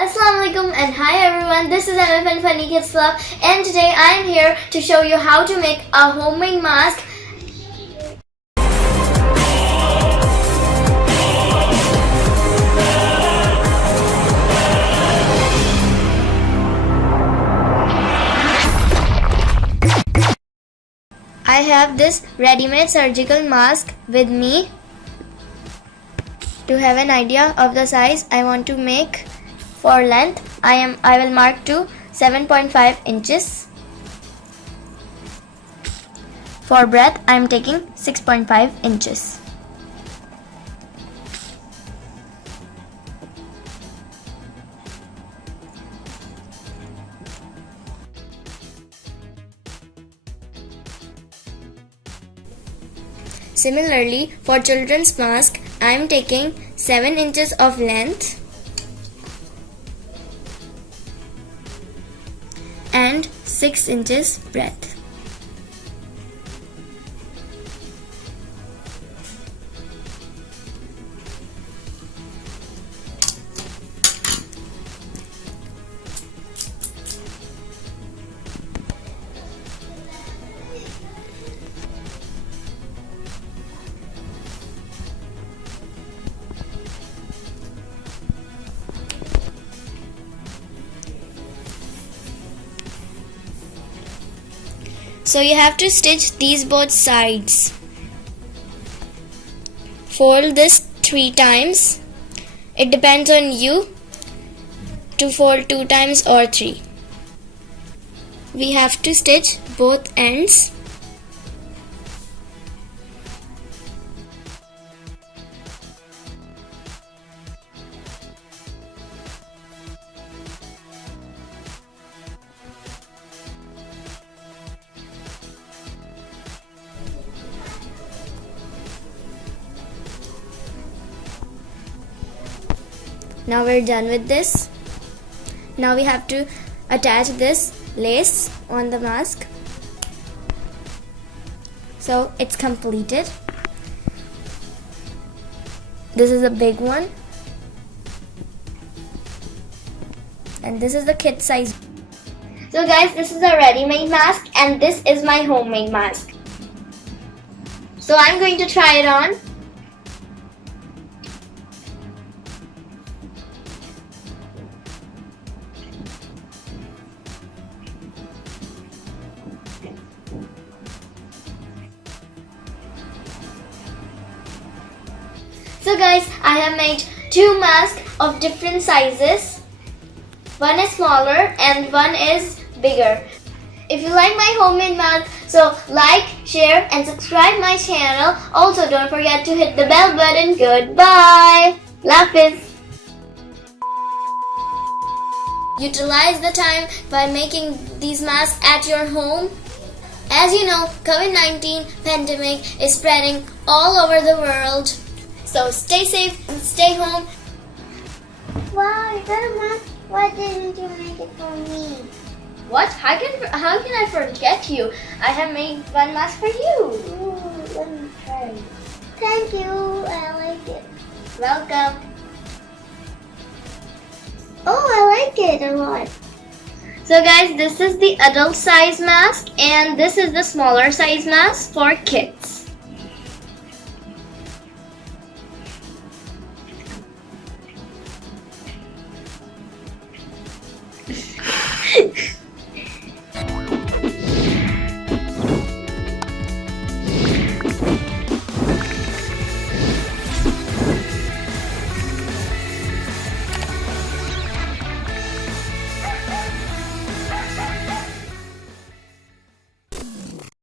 Assalamualaikum and hi everyone, this is MF Funny Kids Club and today I am here to show you how to make a homemade mask. I have this ready-made surgical mask with me. To have an idea of the size I want to make, for length, I will mark to 7.5 inches. For breadth, I am taking 6.5 inches. Similarly, for children's mask, I am taking 7 inches of length and 6 inches breadth. So you have to stitch these both sides. Fold this 3 times. It depends on you to fold 2 times or 3. We have to stitch both ends. Now we're done with this. Now we have to attach this lace on the mask. So it's completed. This is a big one. And this is the kid size. So guys, this is a ready-made mask and this is my homemade mask. So I'm going to try it on. So guys, I have made 2 masks of different sizes. One is smaller and one is bigger. If you like my homemade mask, so like, share and subscribe my channel. Also don't forget to hit the bell button. Goodbye. Lapis. Utilize the time by making these masks at your home. As you know, COVID-19 pandemic is spreading all over the world. So stay safe and stay home. Wow, you got a mask. Why didn't you make it for me? What? How can I forget you? I have made one mask for you. Ooh, let me try. Thank you. I like it. Welcome. Oh, I like it a lot. So guys, this is the adult size mask and this is the smaller size mask for kids.